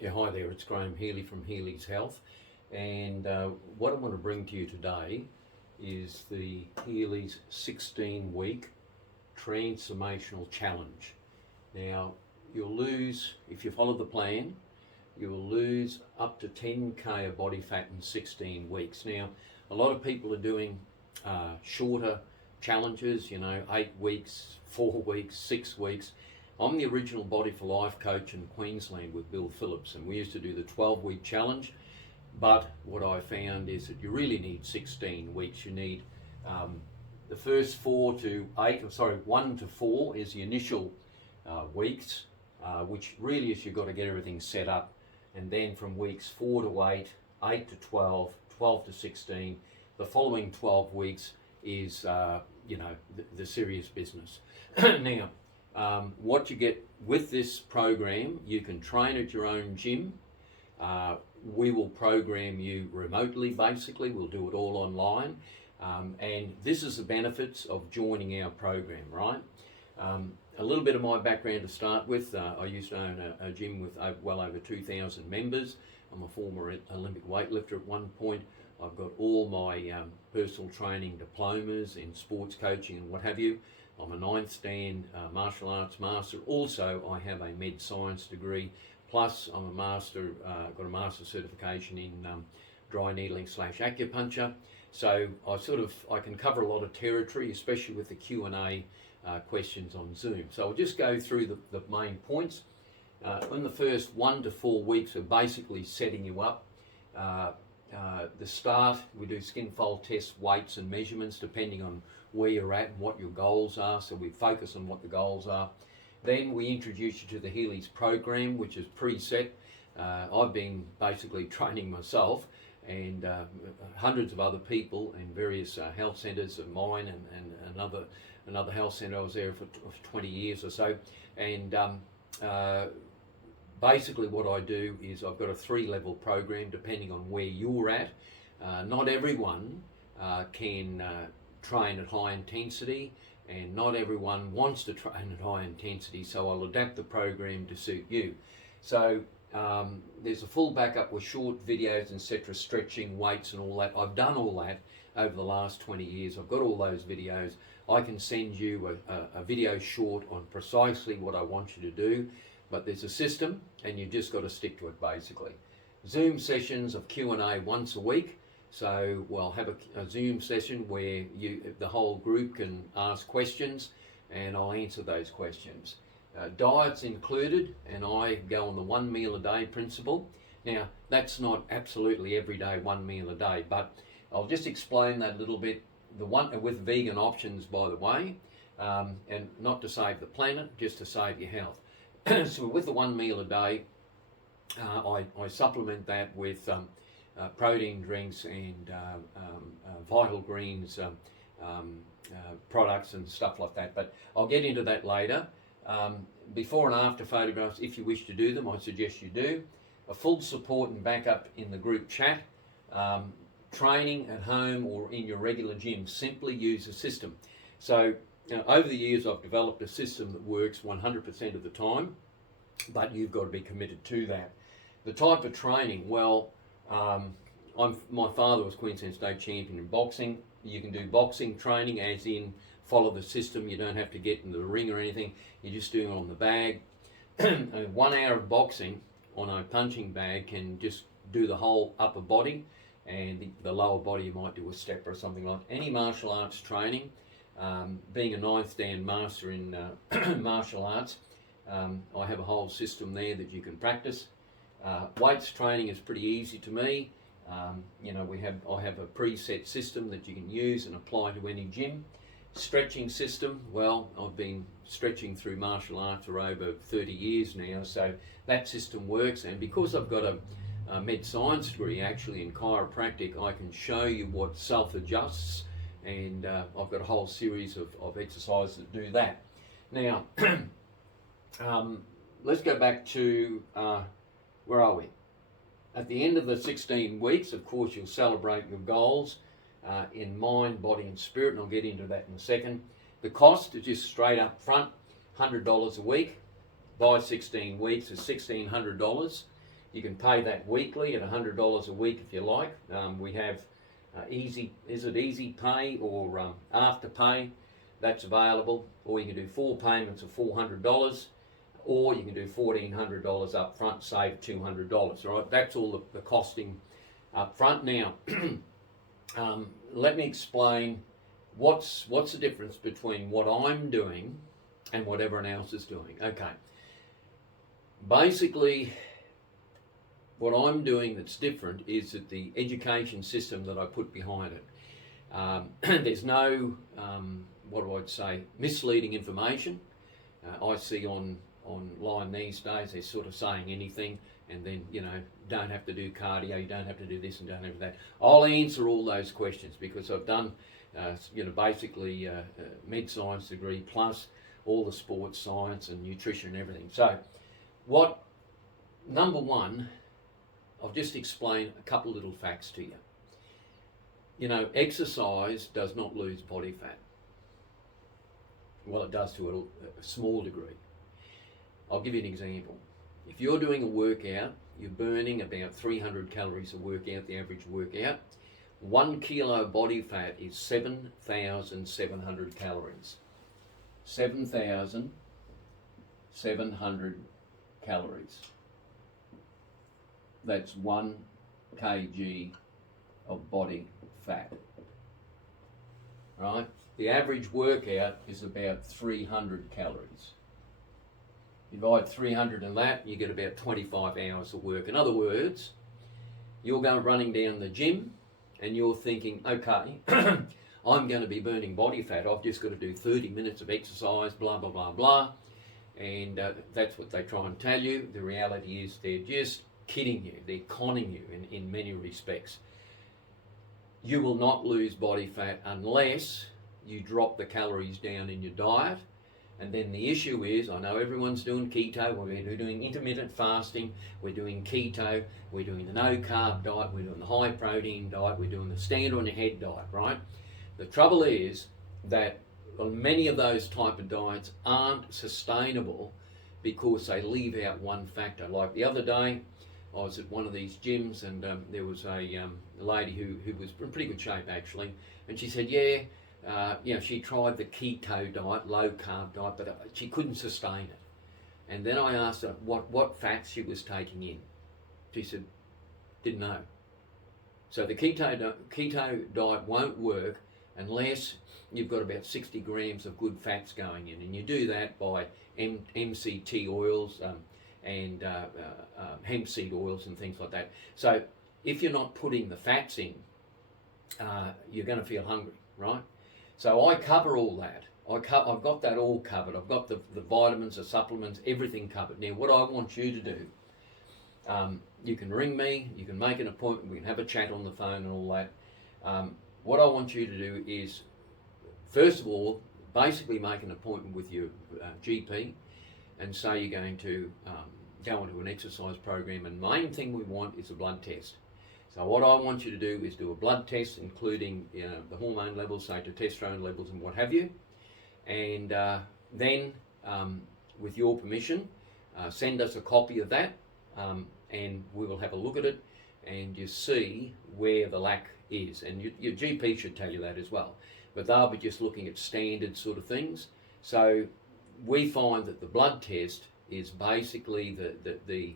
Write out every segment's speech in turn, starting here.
Yeah, hi there, it's Graham Healy from Healy's Health, and what I want to bring to you today is the Healy's 16-week Transformational Challenge. Now, you'll lose, if you follow the plan, you'll lose up to 10k of body fat in 16 weeks. Now, a lot of people are doing shorter challenges, 8 weeks, 4 weeks, 6 weeks. I'm the original Body for Life coach in Queensland with Bill Phillips, and we used to do the 12-week challenge. But what I found is that you really need 16 weeks. You need the first 1 to 4 is the initial weeks, which really is you've got to get everything set up. And then from weeks 4 to 8, 8 to 12, 12 to 16, the following 12 weeks is, the serious business. Now, what you get with this program, you can train at your own gym. We will program you remotely, basically. We'll do it all online. And this is the benefits of joining our program, right? A little bit of my background to start with. I used to own a gym with well over 2,000 members. I'm a former Olympic weightlifter at one point. I've got all my personal training diplomas in sports coaching and what have you. I'm a 9th Dan martial arts master. Also, I have a med science degree. Plus, I'm a master, got a master certification in dry needling / acupuncture. So I can cover a lot of territory, especially with the Q&A questions on Zoom. So I'll just go through the main points. In the first 1 to 4 weeks are basically setting you up. The start, we do skin fold tests, weights and measurements depending on where you're at and what your goals are, so we focus on what the goals are. Then we introduce you to the Healy's program, which is preset. I've been basically training myself and hundreds of other people in various health centres of mine and another health centre. I was there for 20 years or so. And basically what I do is I've got a 3-level program depending on where you're at. Not everyone can train at high intensity, and not everyone wants to train at high intensity, so I'll adapt the program to suit you. So there's a full backup with short videos, etc., stretching, weights and all that. I've done all that over the last 20 years. I've got all those videos. I can send you a video short on precisely what I want you to do, but there's a system and you've just got to stick to it basically. Zoom sessions of Q&A once a week. So we'll have a Zoom session where the whole group can ask questions and I'll answer those questions. Diet's included, and I go on the 1 meal a day principle. Now, that's not absolutely every day 1 meal a day, but I'll just explain that a little bit. The one with vegan options, by the way, and not to save the planet, just to save your health. So with the 1 meal a day, I supplement that with protein drinks and vital greens products and stuff like that. But I'll get into that later. Before and after photographs, if you wish to do them, I suggest you do. A full support and backup in the group chat. Training at home or in your regular gym, simply use a system. So over the years I've developed a system that works 100% of the time, but you've got to be committed to that. The type of training, well, my father was Queensland State Champion in boxing. You can do boxing training as in follow the system. You don't have to get into the ring or anything. You're just doing it on the bag. 1 hour of boxing on a punching bag can just do the whole upper body, and the lower body you might do a step or something like. Any martial arts training, being a 9th Dan master in martial arts, I have a whole system there that you can practice. Weights training is pretty easy to me. I have a preset system that you can use and apply to any gym. Stretching system, well, I've been stretching through martial arts for over 30 years now, so that system works. And because I've got a med science degree actually in chiropractic, I can show you what self-adjusts, and I've got a whole series of exercises that do that. Now, let's go back to, where are we? At the end of the 16 weeks, of course, you'll celebrate your goals in mind, body and spirit, and I'll get into that in a second. The cost is just straight up front, $100 a week. By 16 weeks is $1,600. You can pay that weekly at $100 a week if you like. We have easy pay or after pay, that's available, or you can do 4 payments of $400, or you can do $1,400 up front, save $200. All right, that's all the costing up front. Now, let me explain what's the difference between what I'm doing and what everyone else is doing. Okay, basically, what I'm doing that's different is that the education system that I put behind it. There's no, what do I say, misleading information. I see online these days, they're sort of saying anything, and then, don't have to do cardio, you don't have to do this and don't have to do that. I'll answer all those questions because I've done, basically med science degree plus all the sports science and nutrition and everything. So, number one, I'll just explain a couple little facts to you. Exercise does not lose body fat. Well, it does to a small degree. I'll give you an example. If you're doing a workout, you're burning about 300 calories a workout, the average workout. 1 kilo body fat is 7,700 calories. 7,700 calories. That's 1 kg of body fat. Right? The average workout is about 300 calories. You divide 300 in that, you get about 25 hours of work. In other words, you're going running down the gym and you're thinking, okay, I'm going to be burning body fat. I've just got to do 30 minutes of exercise, blah, blah, blah, blah. And that's what they try and tell you. The reality is they're just kidding you. They're conning you in many respects. You will not lose body fat unless you drop the calories down in your diet. And then the issue is, I know everyone's doing keto, we're doing intermittent fasting, we're doing keto, we're doing the no carb diet, we're doing the high protein diet, we're doing the stand on your head diet, right? The trouble is that many of those type of diets aren't sustainable because they leave out one factor. Like the other day, I was at one of these gyms and there was a lady who was in pretty good shape actually, and she said, she tried the keto diet, low carb diet, but she couldn't sustain it. And then I asked her what fats she was taking in. She said, didn't know. So the keto diet won't work unless you've got about 60 grams of good fats going in, and you do that by MCT oils and hemp seed oils and things like that. So if you're not putting the fats in, you're going to feel hungry, right? So I cover all that. I've got that all covered. I've got the vitamins, the supplements, everything covered. Now, what I want you to do, you can ring me, you can make an appointment, we can have a chat on the phone and all that. What I want you to do is, first of all, basically make an appointment with your GP and say you're going to go into an exercise program, and the main thing we want is a blood test. So what I want you to do is do a blood test, including the hormone levels, say testosterone levels and what have you, and then, with your permission, send us a copy of that, and we will have a look at it, and you see where the lack is. And your GP should tell you that as well, but they'll be just looking at standard sort of things. So we find that the blood test is basically the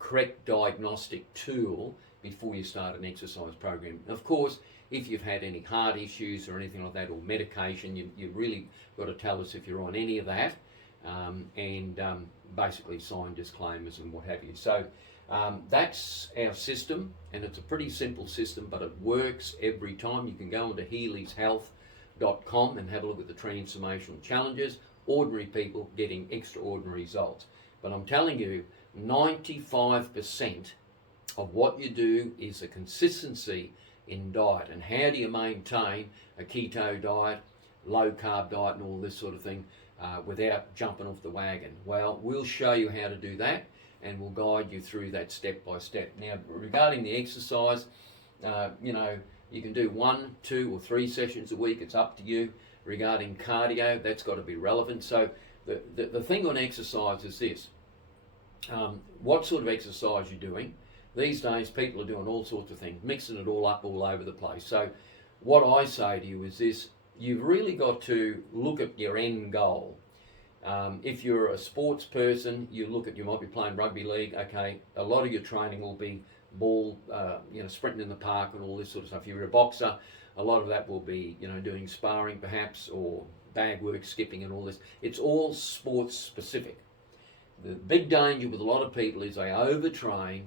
correct diagnostic tool before you start an exercise program. Of course, if you've had any heart issues or anything like that, or medication, you've really got to tell us if you're on any of that, and basically sign disclaimers and what have you. So that's our system, and it's a pretty simple system, but it works every time. You can go into healyshealth.com and have a look at the transformational challenges. Ordinary people getting extraordinary results. But I'm telling you, 95% of what you do is a consistency in diet. And how do you maintain a keto diet, low carb diet and all this sort of thing without jumping off the wagon? Well, we'll show you how to do that, and we'll guide you through that step by step. Now, regarding the exercise, you can do 1, 2 or 3 sessions a week. It's up to you. Regarding cardio, that's got to be relevant. So the thing on exercise is this. what sort of exercise you're doing. These days, people are doing all sorts of things, mixing it all up all over the place. So, what I say to you is this: you've really got to look at your end goal. If you're a sports person, you might be playing rugby league. Okay, a lot of your training will be ball, sprinting in the park and all this sort of stuff. If you're a boxer, a lot of that will be, doing sparring perhaps, or bag work, skipping and all this. It's all sports specific. The big danger with a lot of people is they overtrain,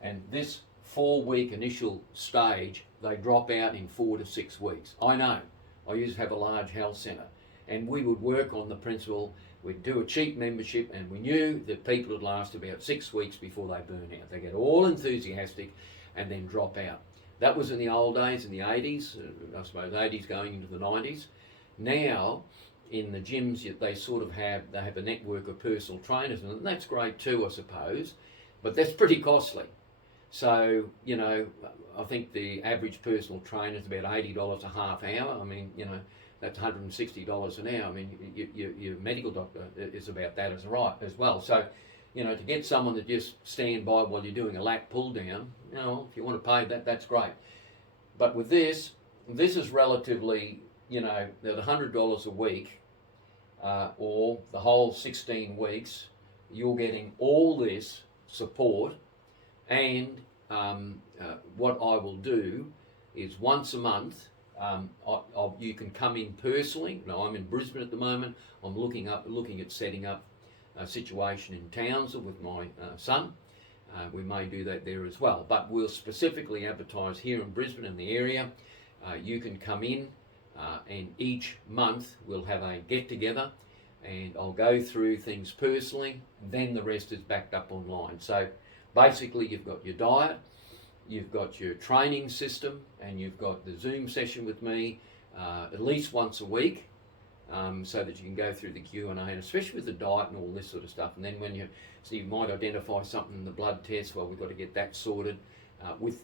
and this 4-week initial stage, they drop out in 4 to 6 weeks. I know. I used to have a large health centre, and we would work on the principle, we'd do a cheap membership, and we knew that people would last about 6 weeks before they burn out. They get all enthusiastic and then drop out. That was in the old days, in the 80s, I suppose 80s going into the 90s. Now, in the gyms, they have a network of personal trainers, and that's great too, I suppose, but that's pretty costly. So, I think the average personal trainer is about $80 a half hour. I mean, that's $160 an hour. I mean, your medical doctor is about that as well. So, to get someone to just stand by while you're doing a lat pull down, if you want to pay that, that's great. But with this is relatively, at $100 a week, or the whole 16 weeks, you're getting all this support. And what I will do is once a month, you can come in personally. Now, I'm in Brisbane at the moment. I'm looking at setting up a situation in Townsville with my son. We may do that there as well, but we'll specifically advertise here in Brisbane in the area. You can come in, and each month we'll have a get together, and I'll go through things personally. Then the rest is backed up online. So basically, you've got your diet, you've got your training system, and you've got the Zoom session with me at least once a week, so that you can go through the Q&A, and especially with the diet and all this sort of stuff. And then you might identify something in the blood test. Well, we've got to get that sorted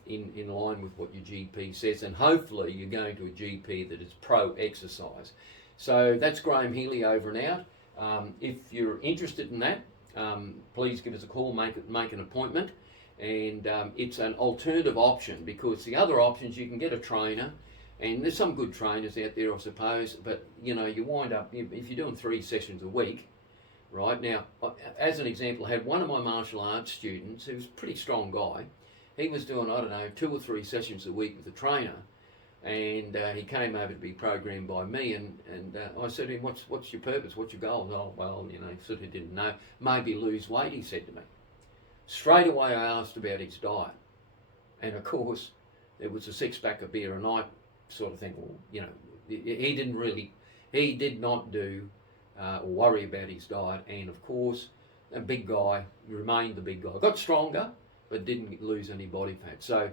in line with what your GP says, and hopefully you're going to a GP that is pro-exercise. So that's Graham Healy over and out. If you're interested in that, please give us a call, make an appointment, and it's an alternative option, because the other options, you can get a trainer, and there's some good trainers out there, I suppose, but you wind up, if you're doing 3 sessions a week, right? Now, as an example, I had one of my martial arts students who's a pretty strong guy. He was doing, 2 or 3 sessions a week with a trainer, and he came over to be programmed by me, and I said to him, what's your purpose, what's your goal? Oh, well, he sort of didn't know. Maybe lose weight, he said to me. Straight away I asked about his diet, and of course it was a 6-pack of beer a night sort of thing. Well, he did not do or worry about his diet, and of course a big guy remained the big guy. Got stronger, but didn't lose any body fat. So,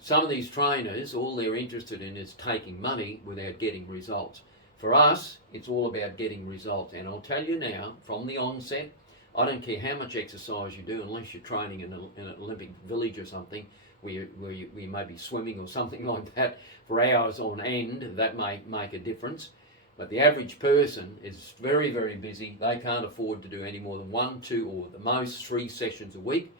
some of these trainers, all they're interested in is taking money without getting results. For us, it's all about getting results. And I'll tell you now, from the onset, I don't care how much exercise you do, unless you're training in an Olympic village or something, where you may be swimming or something like that for hours on end. That may make a difference. But the average person is very, very busy. They can't afford to do any more than 1, 2, or the most 3 sessions a week.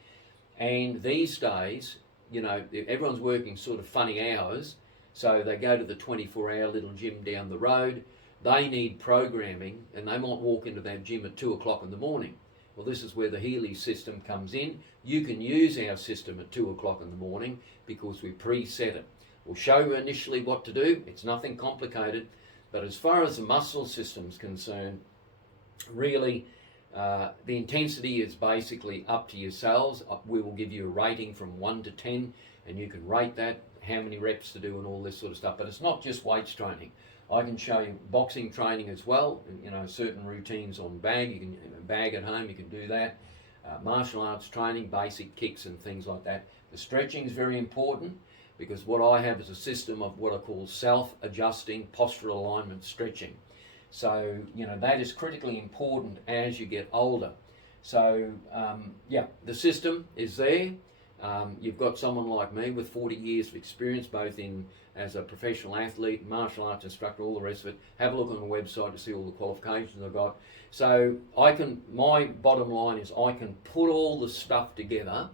And these days, everyone's working sort of funny hours, so they go to the 24-hour little gym down the road. They need programming, and they might walk into that gym at 2 o'clock in the morning. Well, this is where the Healy system comes in. You can use our system at 2 o'clock in the morning because we preset it. We'll show you initially what to do. It's nothing complicated. But as far as the muscle system's concerned, really, the intensity is basically up to yourselves. We will give you a rating from 1 to 10, and you can rate that, how many reps to do and all this sort of stuff. But it's not just weights training. I can show you boxing training as well, certain routines on bag. You can bag at home, you can do that. Martial arts training, basic kicks and things like that. The stretching is very important, because what I have is a system of what I call self-adjusting postural alignment stretching. So, that is critically important as you get older. So, the system is there. You've got someone like me with 40 years of experience, both in as a professional athlete, martial arts instructor, all the rest of it. Have a look on the website to see all the qualifications I've got. So my bottom line is I can put all the stuff together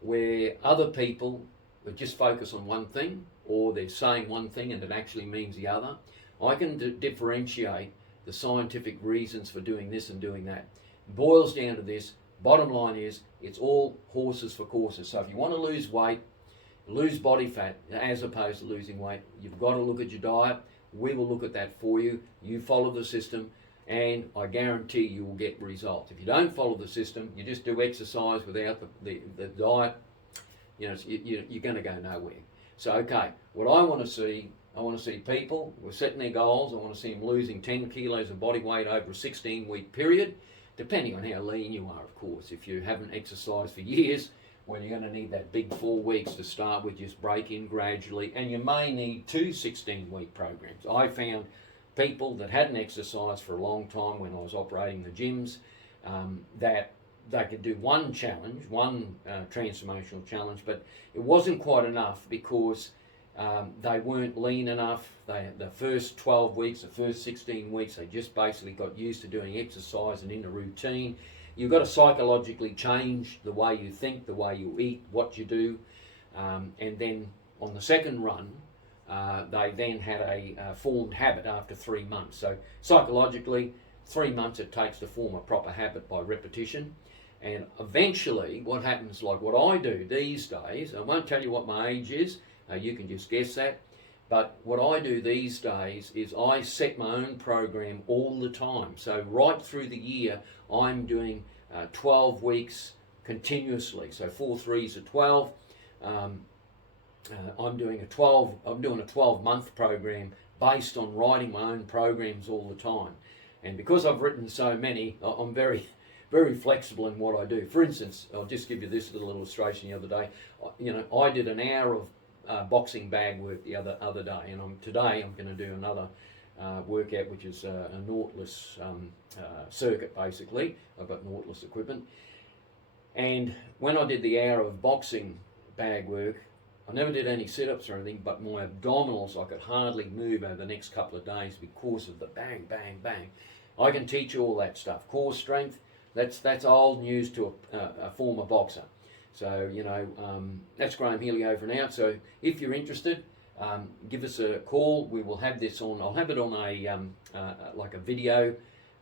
where other people would just focus on one thing, or they're saying one thing and it actually means the other. I can differentiate the scientific reasons for doing this and doing that. Boils down to this. Bottom line is, it's all horses for courses. So if you want to lose weight, lose body fat, as opposed to losing weight, you've got to look at your diet. We will look at that for you. You follow the system, and I guarantee you will get results. If you don't follow the system, you just do exercise without the diet, you're going to go nowhere. So, okay, what I want to see people, we're setting their goals. I want to see them losing 10 kilos of body weight over a 16-week period, depending on how lean you are, of course. If you haven't exercised for years, well, you're going to need that big 4 weeks to start with, just break in gradually, and you may need 2 16-week programs. I found people that hadn't exercised for a long time when I was operating the gyms, that they could do one challenge, one transformational challenge, but it wasn't quite enough because they weren't lean enough. The first 12 weeks, the first 16 weeks, they just basically got used to doing exercise and in a routine. You've got to psychologically change the way you think, the way you eat, what you do. And then on the second run, they then had a formed habit after 3 months. So psychologically, 3 months it takes to form a proper habit by repetition. And eventually what happens, like what I do these days, I won't tell you what my age is, you can just guess that. But what I do these days is I set my own program all the time. So right through the year, I'm doing 12 weeks continuously. So 4 3s are 12. I'm doing a 12-month program based on writing my own programs all the time. And because I've written so many, I'm very, very flexible in what I do. For instance, I'll just give you this little illustration the other day. I did an hour of boxing bag work the other day, and today I'm going to do another workout, which is a Nautilus circuit. Basically, I've got Nautilus equipment, and when I did the hour of boxing bag work, I never did any sit-ups or anything, but my abdominals, I could hardly move over the next couple of days because of the bang, bang, bang. I can teach you all that stuff. Core strength, that's old news to a former boxer. So, that's Graham Healy over and out. So if you're interested, give us a call. We will have this on, I'll have it on like a video,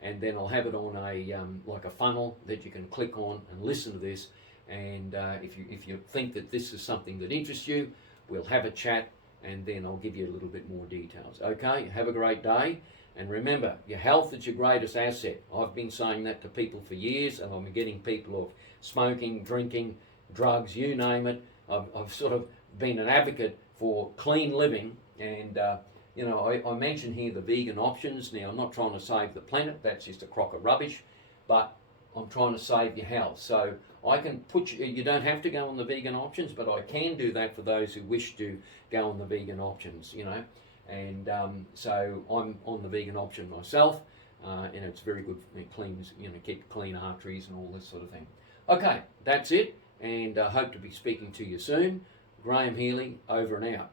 and then I'll have it on like a funnel that you can click on and listen to this. And if you think that this is something that interests you, we'll have a chat, and then I'll give you a little bit more details. Okay, have a great day. And remember, your health is your greatest asset. I've been saying that to people for years, and I've been getting people off smoking, drinking, drugs, you name it. I've sort of been an advocate for clean living, and I mentioned here the vegan options. Now, I'm not trying to save the planet, that's just a crock of rubbish, but I'm trying to save your health. So I can put you don't have to go on the vegan options, but I can do that for those who wish to go on the vegan options, and so I'm on the vegan option myself, and it's very good. It cleans, keep clean arteries and all this sort of thing. Okay, that's it. And I hope to be speaking to you soon. Graham Healy, over and out.